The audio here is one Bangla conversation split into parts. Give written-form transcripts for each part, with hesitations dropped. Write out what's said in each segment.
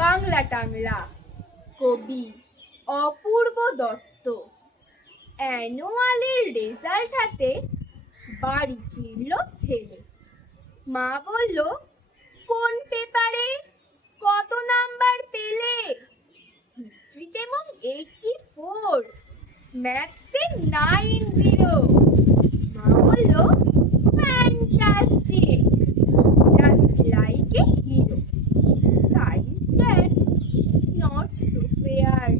বাংলা টাংলা। কবি অপূর্ব দত্ত। অ্যানুয়ালের রেজাল্ট হাতে বাড়ি ফিরল ছেলে। মা বলল, কোন পেপারে কত নাম্বার পেলে? হিস্ট্রিতে মম 84, ম্যাথসে 90। মা বলল, fantastic, just like a hero. Science stand not so fair,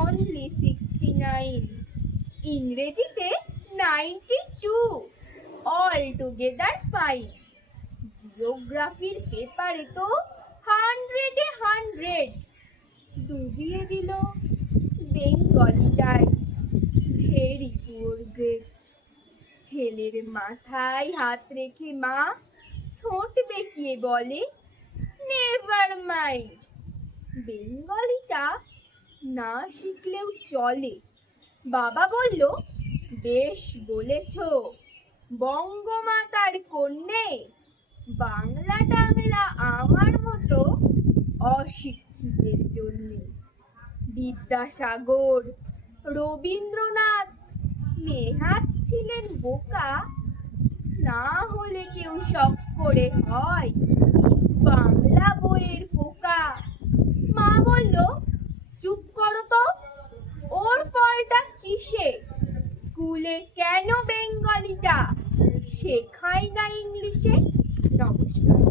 only 69। ইংরেজিতে 92, অল টুগেদার ফাইন। জিওগ্রাফির পেপারে তো 100-এ 100। ডুবিয়ে দিল বেঙ্গলিটায়, ভেরি পুয়ার গ্রেড। ছেলের মাথায় হাত রেখে মা ঠোঁট বেঁকিয়ে বলে, নেভার মাইন্ড, বেঙ্গলিটা না শিখলেও চলে। বাবা বলল, বেশ বলেছ, বঙ্গমাতার কন্যে, বাংলা টাংলা আমার মতো অশিক্ষিতের জন্যে। বিদ্যাসাগর, রবীন্দ্রনাথ, নেহাত ছিলেন বোকা, না হলে কেউ শখ করে হয় বাংলা বইয়ের পোকা। মা বলল, চুপ করো তো, ওর ফলটা কিসে? স্কুলে কেন বেঙ্গলিটা শেখায় না ইংলিশে? নমস্কার।